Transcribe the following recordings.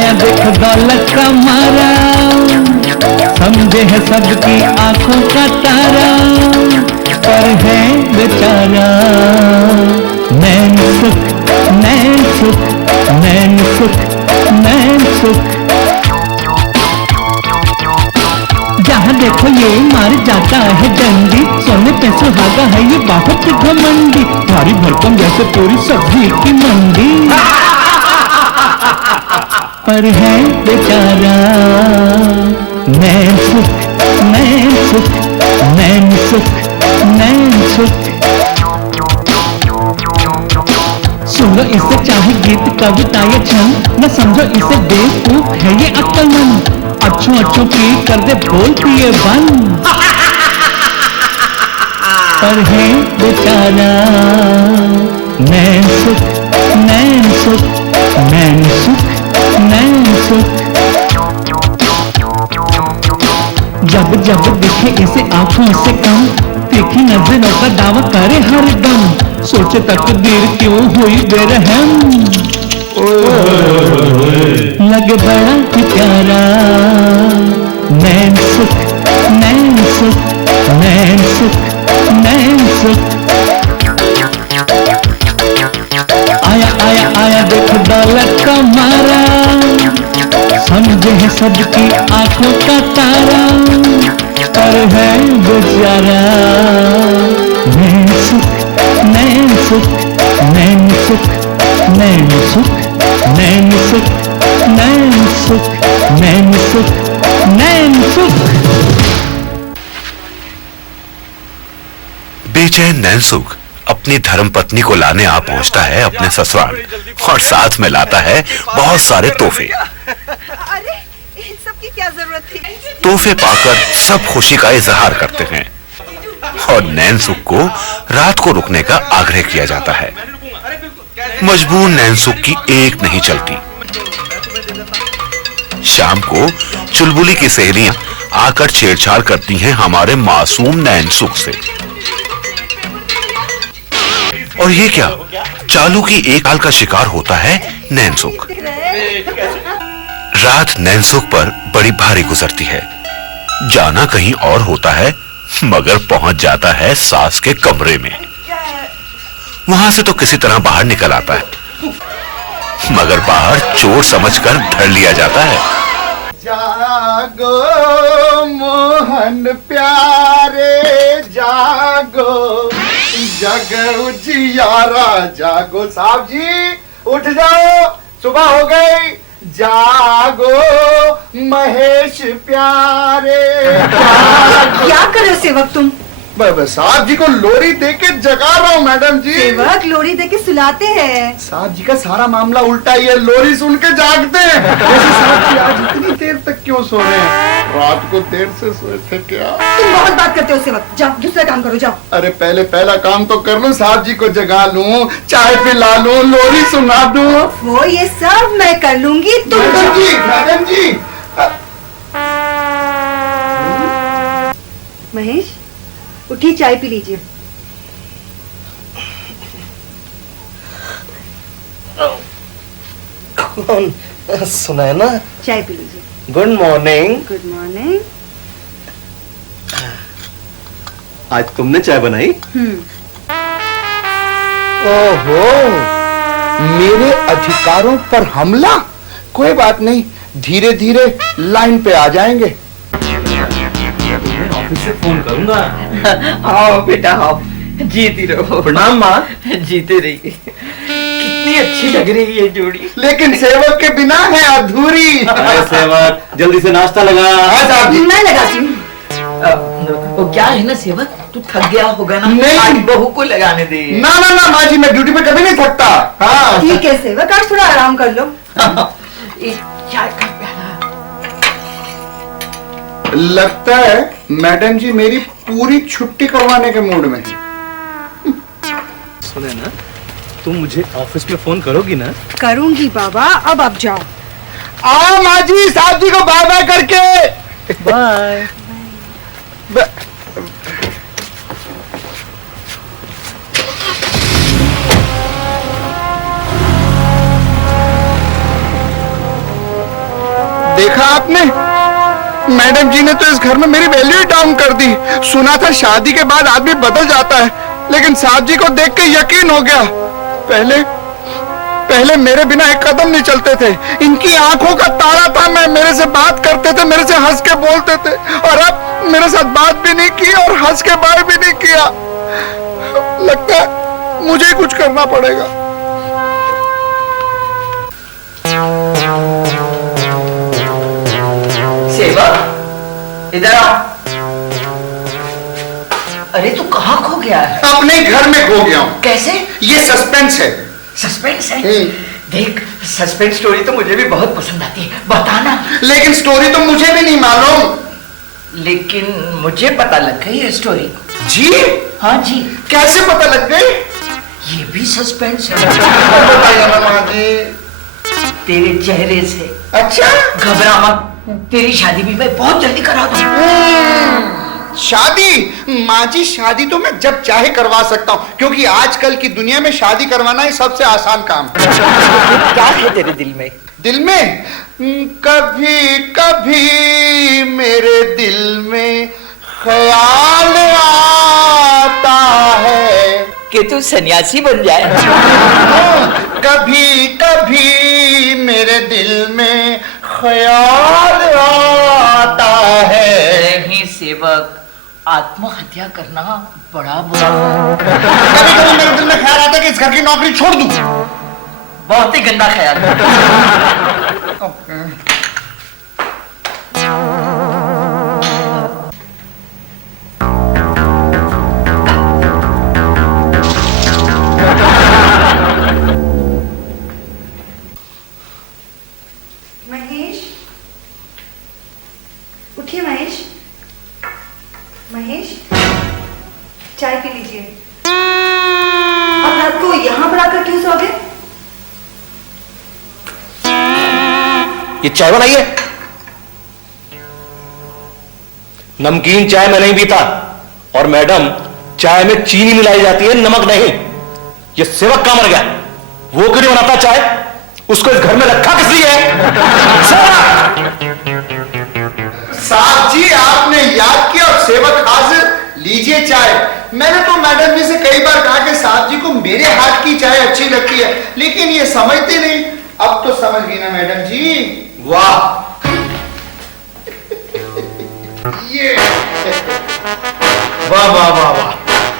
आया देख दौलत का मारा, समझे है सबकी आंखों का तारा, पर है बेचारा नैन सुख, नैन सुख, नैन सुख, नैन सुख। जहाँ देखो ये मार जाता है डंडी, सोने पे सुहागा है ये बहुत घमंडी, भारी भरकम जैसे पूरी सब्जी की मंडी, पर है बेचारा नैन सुख, नैन सुख, नैन सुख, नैन सुख। सुनो इसे चाहे गीत कविता या छंद, न समझो इसे बेवकूफ है ये अक्लमंद, अच्छों अच्छों की कर दे बोल पिए बंद, पर है बेचारा नैन सुख, नैन सुख, नैन सुख, नैन सुख। जब जब दिखे इसे आंखों से कम, तीखी नजरों का दावा करे हर दम, सोचे तकदीर क्यों हुई बेरहम, लगे बड़ा ही प्यारा नैन सुख, नैन सुख, नैन सुख, नैन सुख। आया आया आया देख दौलत का मारा, समझे है सबकी आंखों का तारा, पर है बेचारा नैन सुख, नैन सुख, नैन सुख, नैन सुख, नैन सुख, नैन सुख, नैन सुख, नैन सुख। बेचैन नैनसुख अपनी धर्मपत्नी को लाने आ पहुंचता है अपने ससुराल, और साथ में लाता है बहुत सारे तोहफे। अरे इन सब की क्या जरूरत थी? तोहफे पाकर सब खुशी का इजहार करते हैं, और नैनसुख को रात को रुकने का आग्रह किया जाता है। मजबूर नैनसुख की एक नहीं चलती। शाम को चुलबुली की सहेलियां आकर छेड़छाड़ करती हैं हमारे मासूम नैनसुख से, और ये क्या, चालू की एक चाल का शिकार होता है नैनसुख। रात नैनसुख पर बड़ी भारी गुजरती है। जाना कहीं और होता है, मगर पहुंच जाता है सास के कमरे में। वहां से तो किसी तरह बाहर निकल आता है, मगर बाहर चोर समझकर धर लिया जाता है। जागो मोहन प्यारे जागो, जग उजियारा जागो, साहब जी उठ जाओ, सुबह हो गई, जागो महेश प्यारे। क्या कर रहे हो सेवक तुम? साहब जी को लोरी देके जगा रहा हूँ मैडम जी। सेवक लोरी देके सुलाते हैं। साहब जी का सारा मामला उल्टा ही है, लोरी सुन के जागते हैं। साहब जी आज इतनी देर तक क्यों सो रहे हैं? रात को देर से सोए थे क्या? तुम बहुत बात करते हो सेवक, जाओ दूसरा काम करो जाओ। अरे पहले पहला काम तो कर लूं, साहब जी को जगा लूं, चाय पिला लूं, लोरी सुना दूं। वो ये सब मैं कर लूंगी, तुम मैडम जी। महेश उठिए, चाय पी लीजिए। कौन सुनाए ना? चाय पी लीजिए। Good morning. Good morning. आज तुमने चाय बनाई? ओहो, मेरे अधिकारों पर हमला? कोई बात नहीं, धीरे धीरे लाइन पे आ जाएंगे। ऑफिस से फोन करूंगा। आओ बेटा आओ, जीती रहो। प्रणाम माँ। जीते रहिए। कितनी अच्छी लग रही है जोड़ी। लेकिन सेवक के बिना है अधूरी। सेवक जल्दी से नाश्ता लगा। मैं लगाती हूँ। वो क्या है ना सेवक, तू थक गया होगा ना, नहीं। आज बहू को लगाने दे। ना ना ना माँ जी, मैं ड्यूटी पे कभी नहीं थकता। हाँ ठीक है सेवक, आज थोड़ा आराम कर लो। चाय का प्याला। लगता है मैडम जी मेरी पूरी छुट्टी करवाने के मूड में है। सुने ना, तुम मुझे ऑफिस में फोन करोगी ना? करूंगी बाबा, अब आप जाओ। आओ माँ जी, साहब जी को बाय बाय करके। बाय। देखा आपने, मैडम जी ने तो इस घर में मेरी वैल्यू डाउन कर दी। सुना था शादी के बाद आदमी बदल जाता है, लेकिन साहब जी को देख के यकीन हो गया। पहले मेरे बिना एक कदम नहीं चलते थे। इनकी आंखों का तारा था मैं, मेरे से बात करते थे, मेरे से हंस के बोलते थे, और अब मेरे साथ बात भी नहीं की और हंस के बात भी नहीं किया। लगता है मुझे ही कुछ करना पड़ेगा। सेवक, इधर आओ। अरे तू कहाँ खो गया है? अपने घर में खो गया हूँ। कैसे? ये सस्पेंस है। सस्पेंस है? देख, सस्पेंस स्टोरी तो मुझे भी बहुत पसंद आती है, बताना। लेकिन स्टोरी तो मुझे भी नहीं मालूम। लेकिन मुझे पता लग गई ये स्टोरी। जी? हाँ जी। कैसे पता लग गई? ये भी सस्पेंस है। बताइए ना माँ जी। तेरे चेहरे से। अच्छा? घबरा मत, तेरी शादी भी मैं बहुत जल्दी करा दूंगा। शादी? माँ जी, शादी तो मैं जब चाहे करवा सकता हूँ, क्योंकि आजकल की दुनिया में शादी करवाना ही सबसे आसान काम। क्या है तेरे दिल में? दिल में कभी कभी मेरे दिल में ख्याल आता है कि तू सन्यासी बन जाए। कभी कभी मेरे दिल में ख्याल आता है। नहीं सेवक, आत्महत्या करना बड़ा बुरा है। कभी कभी मेरे दिल में ख्याल आता है कि इस घर की नौकरी छोड़ दूं। बहुत ही गंदा ख्याल है। महेश, उठिए महेश। महेश, चाय पी लीजिए। अब रात को यहाँ पर आकर क्यों सोओगे? ये चाय बनाई है? नमकीन चाय मैं नहीं पीता, और मैडम चाय में चीनी मिलाई जाती है, नमक नहीं। ये सेवक कहां मर गया? वो क्यों नहीं बनाता चाय? उसको इस घर में रखा किस लिए है? साहब जी, आपने याद किया और सेवक हाजिर। लीजिए चाय। मैंने तो मैडम जी से कई बार कहा कि साहब जी को मेरे हाथ की चाय अच्छी लगती है, लेकिन ये समझते नहीं। अब तो समझ गई ना मैडम जी? वाह, ये वाह वाह वाह वाह,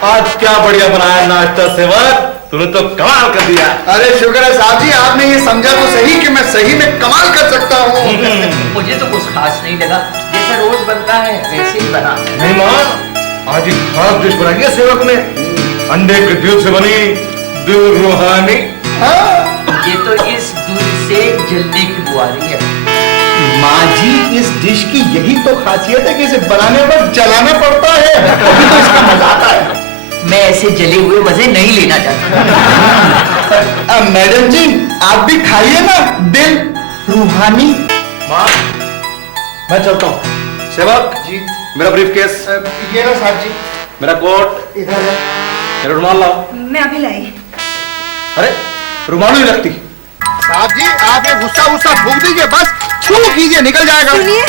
आज क्या बढ़िया बनाया नाश्ता सेवक, तूने तो कमाल कर दिया। अरे शुक्र है साहब जी, आपने ये समझा तो सही कि मैं सही में कमाल कर सकता हूँ। मुझे तो कुछ खास नहीं लगा, जैसा रोज बनता है वैसे ही बना। नहीं माँ, आज एक खास डिश बनाई है सेवक ने, अंडे के दूध से बनी दूध रूहानी। ये तो इस दूध से जलने की बुआरी है। माँ जी, इस डिश की यही तो खासियत है कि इसे बनाने पर जलाना पड़ता है, तभी तो इसका मजा आता है। मैं ऐसे जले हुए मजे नहीं लेना चाहता। मैडम जी, आप भी खाइए ना दिल रूहानी। माँ, मैं चलता हूँ। सेवक जी, मेरा ब्रीफकेस। ये ना साहब जी। मेरा कोट इधर है। मेरा रुमाल लाओ। मैं अभी लाई। अरे रुमाल नहीं रखती। साहब जी, आप ये गुस्सा फूंक दीजिए, बस छू कीजिए, निकल जाएगा। सुनिए,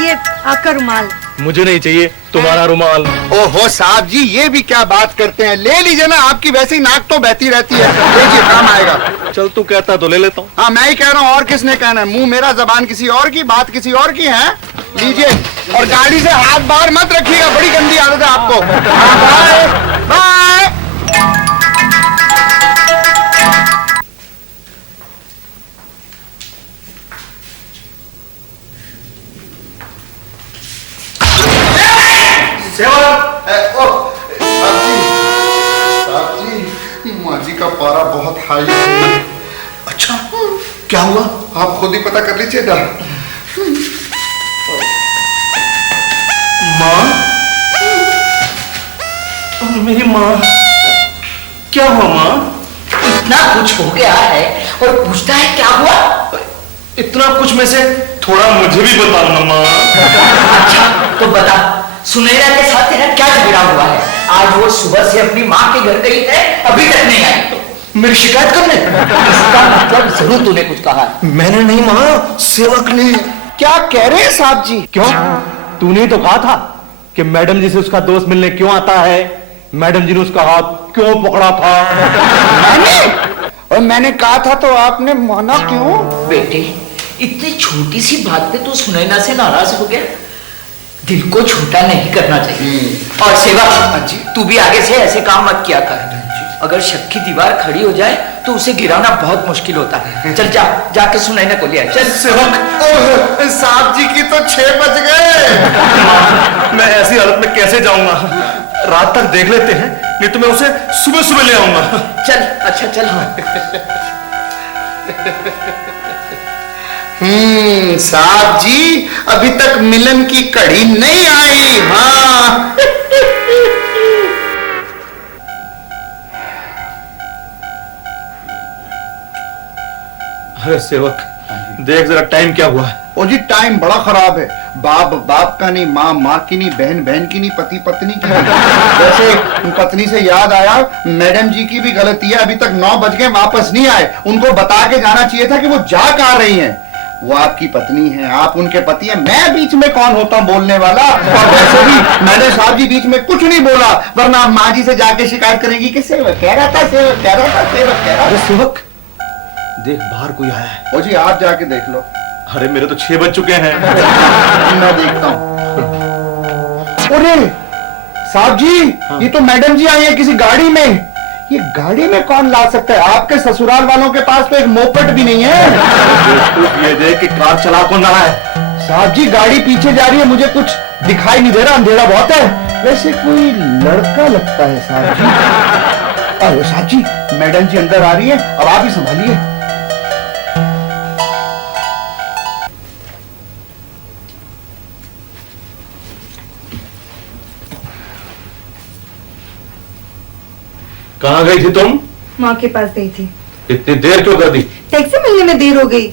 ये आपका रुमाल। मुझे नहीं चाहिए तुम्हारा रुमाल। ओहो साहब जी, ये भी क्या बात करते हैं, ले लीजिए ना, आपकी वैसी नाक तो बहती रहती है, लीजिए, काम आएगा। चल तू कहता तो ले लेता हूँ। हाँ, मैं ही कह रहा हूँ, और किसने कहना है? मुंह मेरा, जबान किसी और की, बात किसी और की है। लीजिए, और गाड़ी से हाथ बाहर मत रखिएगा, बड़ी गंदी आदत है आपको। Bye bye. साहब जी, माँ जी का पारा बहुत हाई है। अच्छा, क्या हुआ? आप खुद ही पता कर लीजिए ना। माँ, मेरी माँ, क्या हुआ माँ? इतना कुछ हो गया है और पूछता है क्या हुआ? इतना कुछ में से थोड़ा मुझे भी बताओ ना माँ। अच्छा तो बता, सुनैना के साथ तेरा क्या झगड़ा हुआ है? आज वो सुबह से अपनी माँ के घर गई है, अभी तक नहीं आई। मेरी शिकायत करने? इसका मतलब जरूर तूने कुछ कहा है। मैंने नहीं मां, सेवक ने। क्या कह रहे हैं साहब जी? क्यों? तूने ही तो कहा था कि मैडम जी से उसका दोस्त मिलने क्यों आता है, मैडम जी ने उसका हाथ क्यों पकड़ा था? और मैंने कहा था तो आपने माना क्यों? बेटे, इतनी छोटी सी बात पे तू सुनैना से नाराज हो गया? दिल को छोटा नहीं करना चाहिए। और सेवा जी, तू भी आगे से ऐसे काम मत किया कर। अगर शक की दीवार खड़ी हो जाए तो उसे गिराना बहुत मुश्किल होता है। चल जा, जाके सुनैना को ले आ। चल सेवक, साहब जी की तो 6 बज गए। मैं ऐसी हालत में कैसे जाऊंगा? रात तक देख लेते हैं, नहीं तो मैं उसे सुबह सुबह ले आऊंगा। चल, अच्छा चल। साहब जी अभी तक मिलन की कड़ी नहीं आई। हाँ अरे सेवक, देख जरा टाइम क्या हुआ है। ओ जी टाइम बड़ा खराब है। बाप बाप का नहीं, माँ माँ की नहीं, बहन बहन की नहीं, पति पत्नी की नहीं। वैसे पत्नी से याद आया, मैडम जी की भी गलती है, अभी तक 9 बज गए वापस नहीं आए। उनको बता के जाना चाहिए था कि वो जा कहाँ रही हैं। वो आपकी पत्नी है, आप उनके पति हैं, मैं बीच में कौन होता हूँ बोलने वाला। और वैसे भी मैंने साहब जी बीच में कुछ नहीं बोला, वरना माँ जी से जाके शिकायत करेंगी कि सेवक कह रहा था, सेवक कह रहा था, सेवक कह रहा था। सेवक देख, बाहर कोई आया है। ओ जी आप जाके देख लो। अरे मेरे तो 6 बज चुके हैं। मैं देखता हूँ। अरे साहब जी, ये तो मैडम जी आई है किसी गाड़ी में। ये गाड़ी में कौन ला सकता है? आपके ससुराल वालों के पास तो एक मोपेड भी नहीं है। ये देख कि कार चला कौन रहा है। साहब जी गाड़ी पीछे जा रही है, मुझे कुछ दिखाई नहीं दे रहा, अंधेरा बहुत है। वैसे कोई लड़का लगता है साहब जी। अरे साहब जी, मैडम जी अंदर आ रही है, अब आप ही संभालिए। कहाँ गई थी तुम? माँ के पास गई थी। इतनी देर क्यों कर दी? टैक्सी मिलने में देर हो गई।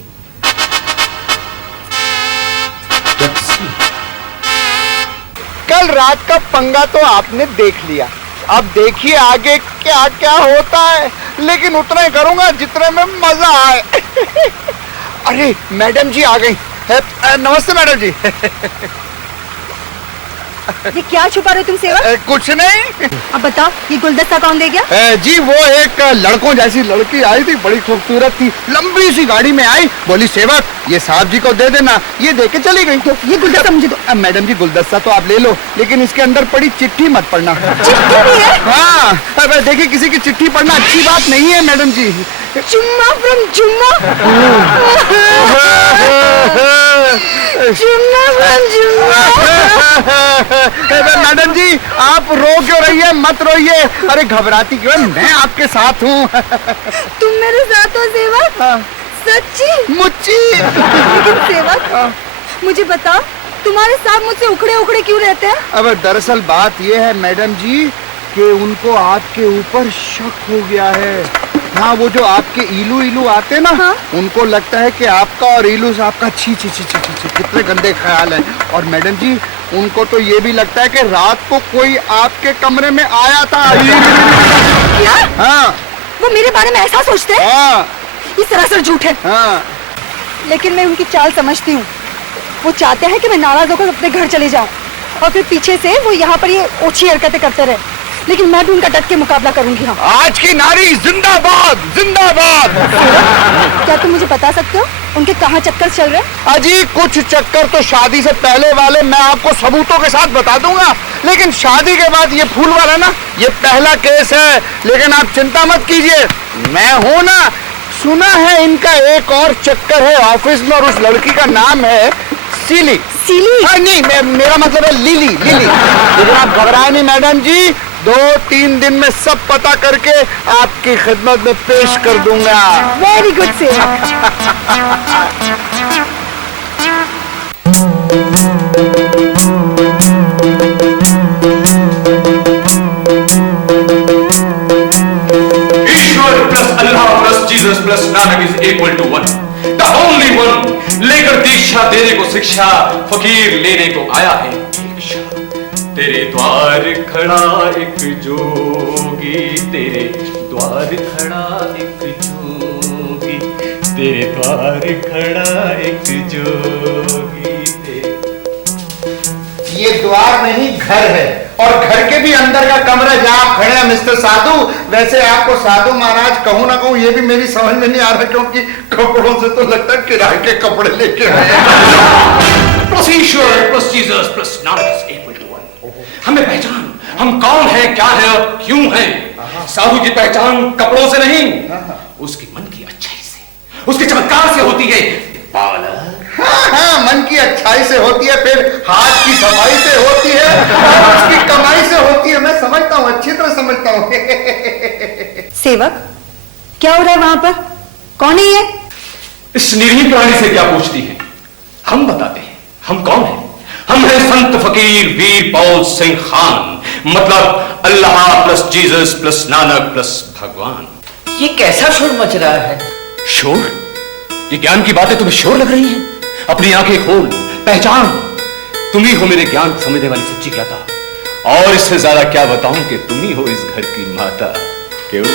कल रात का पंगा तो आपने देख लिया, अब देखिए आगे क्या क्या होता है। लेकिन उतना ही करूंगा जितने में मजा आए। अरे मैडम जी आ गई। नमस्ते मैडम जी। ये क्या छुपा रहे तुम सेवा? कुछ नहीं। अब बताओ, ये गुलदस्ता कौन दे गया? जी वो एक लड़कों जैसी लड़की आई थी, बड़ी खूबसूरत थी, लंबी सी गाड़ी में आई, बोली सेवक ये साहब जी को दे देना। ये दे के चली गई। तो ये गुलदस्ता मुझे दो। मैडम जी गुलदस्ता तो आप ले लो, लेकिन इसके अंदर पड़ी चिट्ठी मत पढ़ना। चिट्ठी भी है? हाँ, अब देखिए किसी की चिट्ठी पढ़ना अच्छी बात नहीं है मैडम जी। चुम्मा फ्रॉम चुम्मा। चुम्मा फ्रॉम चुम्मा। मैडम जी आप रो क्यों रही है? मत रोइए। अरे घबराती क्यों है? मैं आपके साथ हूँ। तुम मेरे साथ हो सेवक? सच्ची? मुच्ची। लेकिन सेवक मुझे बताओ, तुम्हारे साथ मुझसे उखड़े उखड़े क्यों रहते हैं? अब दरअसल बात यह है मैडम जी कि उनको आपके ऊपर शक हो गया है। हाँ, वो जो आपके इलू इलू आते ना, हाँ? उनको लगता है कि आपका और इलू साहब का छी छी छी छी छी कितने गंदे ख्याल हैं। और मैडम जी उनको तो ये भी लगता है कि रात को कोई आपके कमरे में आया था। क्या? हाँ वो मेरे बारे में ऐसा सोचते हैं? हाँ ये सरासर झूठ है। हाँ। लेकिन मैं उनकी चाल समझती हूँ। वो चाहते हैं कि मैं नाराज होकर अपने घर चले जाऊँ और फिर पीछे से वो यहाँ पर ये ओछी हरकतें करते रहे। लेकिन मैं भी उनका डट के मुकाबला करूंगी। हाँ। आज की नारी जिंदाबाद जिंदाबाद। क्या तुम मुझे बता सकते हो उनके कहाँ चक्कर चल रहे हैं? अजी कुछ चक्कर तो शादी से पहले वाले मैं आपको सबूतों के साथ बता दूंगा, लेकिन शादी के बाद ये फूल वाला ना, ये पहला केस है। लेकिन आप चिंता मत कीजिए, मैं हूं ना। सुना है इनका एक और चक्कर है ऑफिस में, और उस लड़की का नाम है सीली। सीली? हाँ नहीं, मेरा मतलब है लिली लिली। लेकिन आप घबराए नहीं मैडम जी, 2-3 दिन में सब पता करके आपकी खिदमत में पेश कर दूंगा। Very good Sevak. Ishwar plus Allah plus Jesus plus Nanak is equal to 1, the only one. लेकर दीक्षा देने को शिक्षा, फकीर लेने को आया है दीक्षा। तेरे द्वार खड़ा एक जोगी, तेरे द्वार खड़ा एक जोगी, तेरे द्वार खड़ा एक जोगी। ये द्वार नहीं घर है, और घर के भी अंदर का कमरा जहां आप खड़े हैं मिस्टर साधु। वैसे आपको साधु महाराज कहूं ना कहूं, ये भी मेरी समझ में नहीं आ रहा, क्योंकि कपड़ों से तो लगता है किराए के कपड़े लेके आए। Plus Ishwar plus Jesus plus Nanak is equal to one. हमें पहचान, हम कौन है, क्या है और क्यों है। साधु की पहचान कपड़ों से नहीं, उसकी मन की अच्छाई से, उसके चमत्कार से होती है। बालक, हाँ, मन की अच्छाई से होती है, फिर हाथ की सफाई से होती है, और उसकी कमाई से होती है। मैं समझता हूँ, अच्छी तरह समझता हूँ। सेवक, क्या हो रहा है वहां पर? कौन है ये? इस निरीह प्राणी से क्या पूछती हैं? हम बताते हैं हम कौन हैं। हम हैं संत फकीर वीर पॉल सिंह खान, मतलब Allah plus Jesus plus Nanak plus भगवान। ये कैसा शोर मच रहा है? शोर? ये ज्ञान की बातें तुम्हें शोर लग रही हैं? अपनी आंखें खोल, पहचान, तुम ही हो मेरे ज्ञान समझने वाली सच्ची ज्ञाता। और इससे ज्यादा क्या बताऊं कि तुम ही हो इस घर की माता। क्यों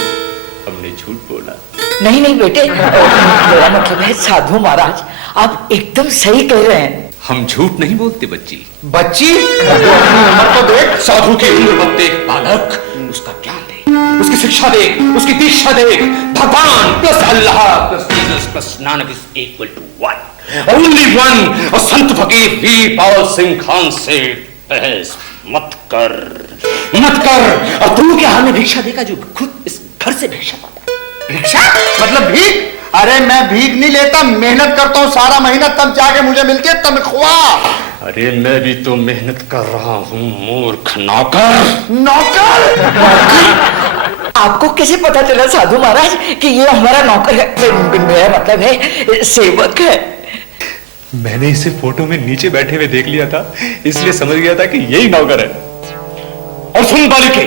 हमने झूठ बोला? नहीं नहीं बेटे, मेरा मतलब है साधु महाराज, आप एकदम सही कह रहे हैं। हम झूठ नहीं बोलते बच्ची। बच्ची? उम्र तो देख। साधु की उम्र मत देख बालक, उसका ज्ञान देख, उसकी शिक्षा देख, उसकी दीक्षा देख। भगवान plus Allah plus Jesus plus Nanak is equal to one, only one. और संत फकीर वीर पॉल सिंह खान से बहस मत कर, मत कर। और तू क्या हमें भिक्षा देगा जो खुद इस घर से भिक्षा पाता? भिक्षा मतलब भीख? अरे मैं भीख नहीं लेता, मेहनत करता हूँ सारा महीना, तब जाके मुझे मिलती है तनख्वाह। अरे मैं भी तो मेहनत कर रहा हूँ मूर्ख नौकर। नौकर? आपको कैसे पता चला साधु महाराज कि ये हमारा नौकर है? मेरा मतलब है सेवक है। मैंने इसे फोटो में नीचे बैठे हुए देख लिया था, इसलिए समझ गया था कि यही नौकर है। और सुन बालिके,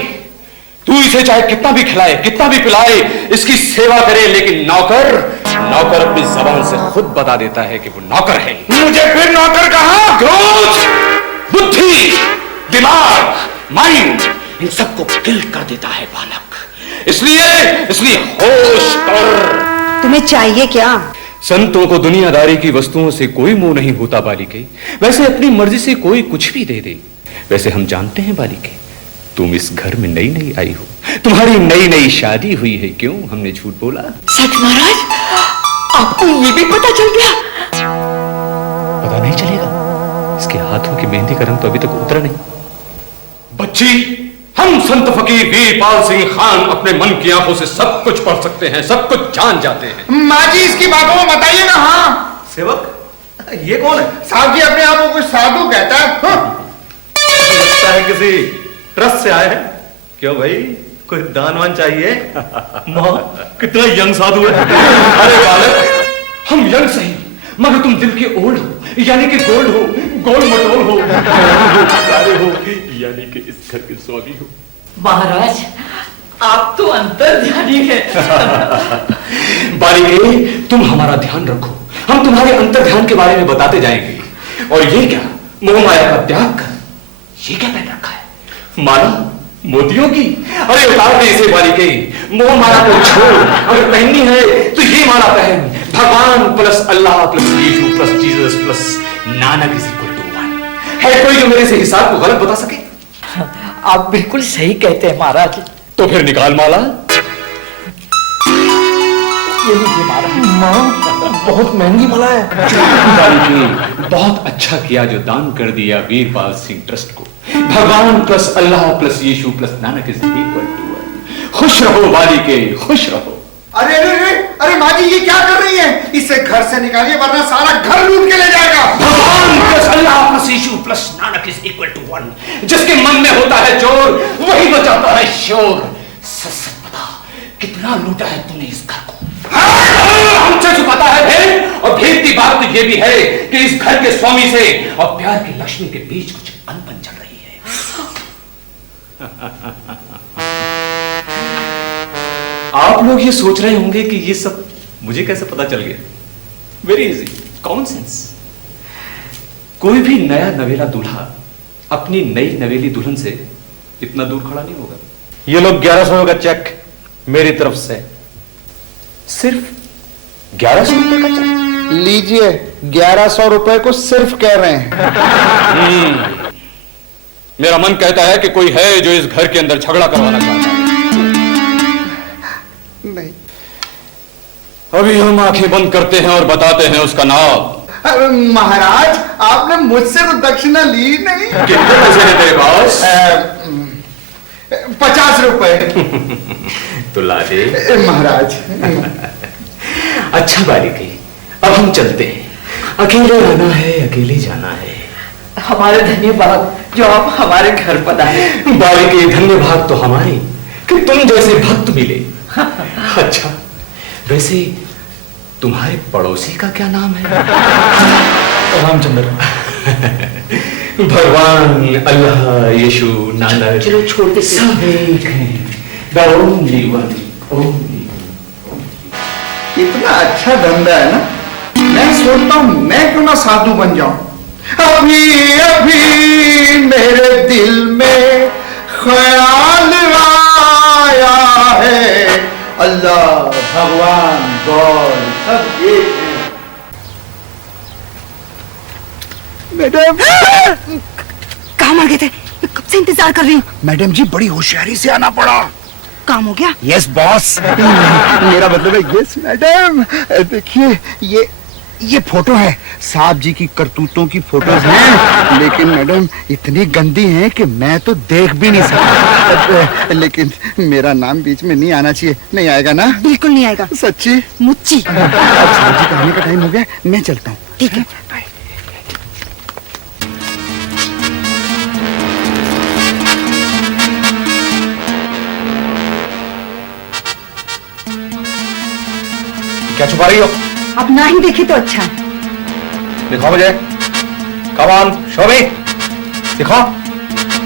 तू इसे चाहे कितना भी खिलाए, कितना भी पिलाए, इसकी सेवा करे, लेकिन नौकर नौकर अपनी जबान से खुद बता देता है कि वो नौकर है। मुझे फिर नौकर कहा? क्रोध, बुद्धि, दिमाग, माइंड, इन सबको किल कर देता है बालक। इसलिए होश कर। तुम्हें चाहिए क्या? संतों को दुनियादारी की वस्तुओं से कोई मोह नहीं होता बालिके। वैसे अपनी मर्जी से कोई कुछ भी दे दे। वैसे हम जानते हैं बालिके, तुम इस घर में नई नई आई हो, तुम्हारी नई नई शादी हुई है। क्यों हमने झूठ बोला? सच महाराज, आपको ये भी पता चल गया? पता नहीं चलेगा, इसके हाथों की मेहंदी का रंग तो अभी तक उतरा नहीं। बच्ची, हम संत फकीर वीर पाल सिंह खान अपने मन की आंखों से सब कुछ पढ़ सकते हैं, सब कुछ जान जाते हैं। माँ जी इसकी बातों में बताइएगा। हाँ सेवक, ये कौन है? साहब जी अपने आप को कुछ साधु कहता है। लगता है किसी ट्रस्ट से आए हैं। क्यों भाई, कोई दान वान चाहिए? माँ, कितना यंग साधु है। अरे बालक, हम यंग सही, मगर तुम दिल के ओल्ड हो, यानी कि गोल्ड हो, गोल मटोल हो, प्यारे हो, यानी कि इस घर के स्वामी हो। महाराज, आप तो अंतर्ध्यानी हैं। बालिके, तुम हमारा ध्यान रखो, हम तुम्हारे अंतर्ध्यान के बारे में बताते जाएंगे। और ये क्या, मोह माया का त्याग कर, ये क्या पहन रखा है? माला मोतियों की? अरे उतार दे इसे बालिके, मोह माला को छोड़, अगर पहननी है तो ये माला पहन। भगवान plus Allah plus Yeshu plus Jesus plus Nanak is equal to one. है कोई जो मेरे से हिसाब को गलत बता सके? आप बिल्कुल सही कहते हैं महाराज। तो फिर निकाल माला। ये लीजिए महाराज। माँ, बहुत महंगी माला है। बहुत अच्छा किया जो दान कर दिया वीरपाल सिंह ट्रस्ट को। भगवान plus Allah plus Yeshu plus Nanak is equal to one. खुश रहो बालिके, खुश रहो। अरे अरे अरे अरे माँ जी ये क्या कर रही है? इसे घर से निकालिए वरना सारा घर लूट के ले जाएगा। भगवान plus Allah plus Yeshu plus Nanak is equal to one. जिसके मन में होता है चोर, वही बचाता है शोर। सच सच बता, कितना लूटा है तूने इस घर को? हमसे छुपाता है भेद, और भेद की बात तो ये भी है कि इस घर के स्वामी से और प्यार की लक्ष्मी के बीच कुछ अनबन चल रही है। आप लोग ये सोच रहे होंगे कि ये सब मुझे कैसे पता चल गया? Very easy, common sense. कोई भी नया नवेला दूल्हा अपनी नई नवेली दुल्हन से इतना दूर खड़ा नहीं होगा। ये लोग 1100 का चेक मेरी तरफ से सिर्फ 1100 रुपए का चेक। लीजिए, 1100 रुपए को सिर्फ कह रहे हैं। मेरा मन कहता है कि कोई है जो इस घर के अंदर झगड़ा करवाना चाहता है। नहीं। अभी हम आंखें बंद करते हैं और बताते हैं उसका नाम। महाराज, आपने मुझसे तो दक्षिणा ली नहीं। कितने पैसे हैं तेरे पास? 50 रुपए। तो ला दे। महाराज। अच्छा बालिके, अब हम चलते हैं। अकेले आना है, अकेले जाना है। हमारे धन्यवाद जो आप हमारे घर पधारे। बालिके, धन्यवाद तो हमारे कि तुम जैसे भक्त मिले। अच्छा, वैसे तुम्हारे पड़ोसी का क्या नाम है? रामचंद्र। भगवान, अल्लाह, यीशु, नानक, चलो छोड़ते सब एक हैं। The only one, only one. इतना अच्छा धंधा है ना, मैं सोचता हूं मैं क्यों ना साधु बन जाऊं। अभी अभी मेरे दिल में ख्याल आया है, अल्लाह, भगवान, गॉड सब एक है। मैडम, कहाँ मर गए थे? मैं कब से इंतजार कर रही हूँ। मैडम जी, बड़ी होशियारी से आना पड़ा। काम हो गया? Yes boss. मेरा मतलब है यस मैडम। देखिए, ये फोटो है, साहब जी की करतूतों की फोटोज हैं, लेकिन मैडम इतनी गंदी हैं कि मैं तो देख भी नहीं सकता। लेकिन मेरा नाम बीच में नहीं आना चाहिए। नहीं आएगा ना? बिल्कुल नहीं आएगा। सच्ची? मुच्ची। अब साहब जी का आने का टाइम हो गया, मैं चलता हूँ। ठीक है। क्या छुपा रही हो? अब ना ही देखे तो अच्छा है। दिखाओ मुझे। कम ऑन, शो मी। दिखाओ।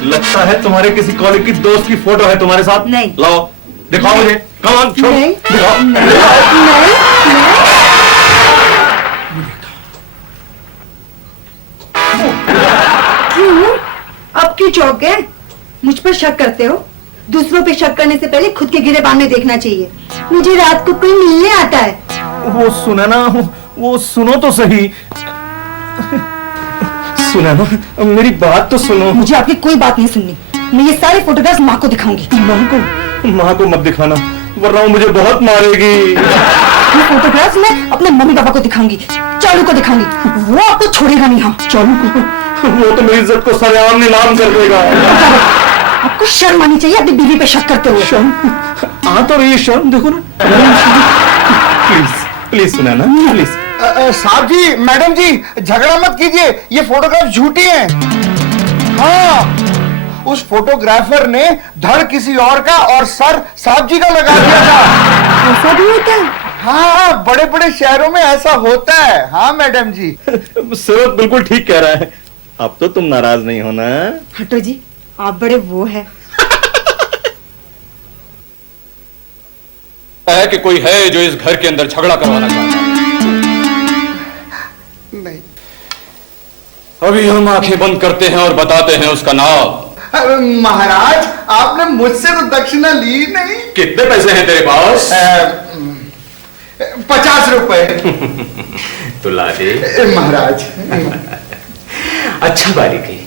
लगता है तुम्हारे किसी कॉलेज की दोस्त की फोटो है तुम्हारे साथ। नहीं। लाओ, दिखाओ मुझे। Come on, show. नहीं। दिखाओ। क्यों? अब क्यों चौंक गए? मुझ पर शक करते हो? दूसरों पे शक करने से पहले खुद के गिरे बांधे देखना चाहिए। मुझे रात को कोई मिलने आता है। वो सुना ना, वो सुनो तो सही। सुना ना, मेरी बात तो सुनो। मुझे आपकी कोई बात नहीं सुननी। मैं ये सारे फोटोग्राफ्स माँ को दिखाऊंगी। माँ को मत दिखाना, वरना वो मुझे बहुत मारेगी। ये फोटोग्राफ्स मैं अपने मम्मी पापा को दिखाऊंगी, चालू को दिखाऊंगी। वो आपको छोड़ेगा नहीं। हाँ, चालू को। वो तो मेरी इज्जत को सरेआम नीलाम कर देगा। आपको शर्म आनी चाहिए अपनी बीवी पे शक करते हुए। शर्म आ तो रही है, शर्म देखो ना। प्लीज प्लीज सुना ना, प्लीज। साहब जी, मैडम जी, झगड़ा मत कीजिए, ये फोटोग्राफ झूठी हैं। हाँ, उस फोटोग्राफर ने धड़ किसी और का और सर साहब जी का लगा दिया था। ऐसा भी होता है? हाँ, बड़े बड़े शहरों में ऐसा होता है। हाँ मैडम जी। सेवक बिल्कुल ठीक कह रहा है। अब तो तुम नाराज नहीं होना। हटो जी, आप बड़े वो है। है कि कोई है जो इस घर के अंदर झगड़ा करवाना चाहता है। नहीं। अभी हम आंखें बंद करते हैं और बताते हैं उसका नाम। महाराज, आपने मुझसे तो दक्षिणा ली नहीं। कितने पैसे हैं तेरे पास? 50 रुपए। तो ला दे। महाराज। अच्छा बालिके,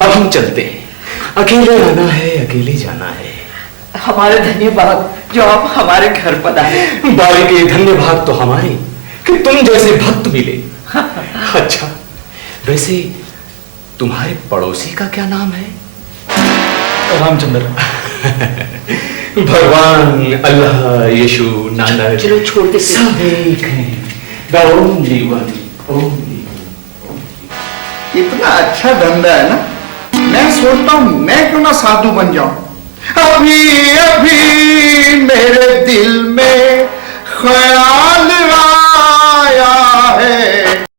अब हम चलते हैं। अकेले आना है, अकेले जाना है। हमारे धन्यवाद जो आप हमारे घर पधारे। बालिके, धन्यवाद तो हमारे कि तुम जैसे भक्त मिले। अच्छा, वैसे तुम्हारे पड़ोसी का क्या नाम है? रामचंद्र। भगवान, अल्लाह, यीशु, नानक, चलो छोड़ते सब एक हैं। The only one, only one. इतना अच्छा धंधा है ना, मैं सोचता हूं मैं क्यों ना साधु बन जाऊं। अभी अभी मेरे दिल में ख्याल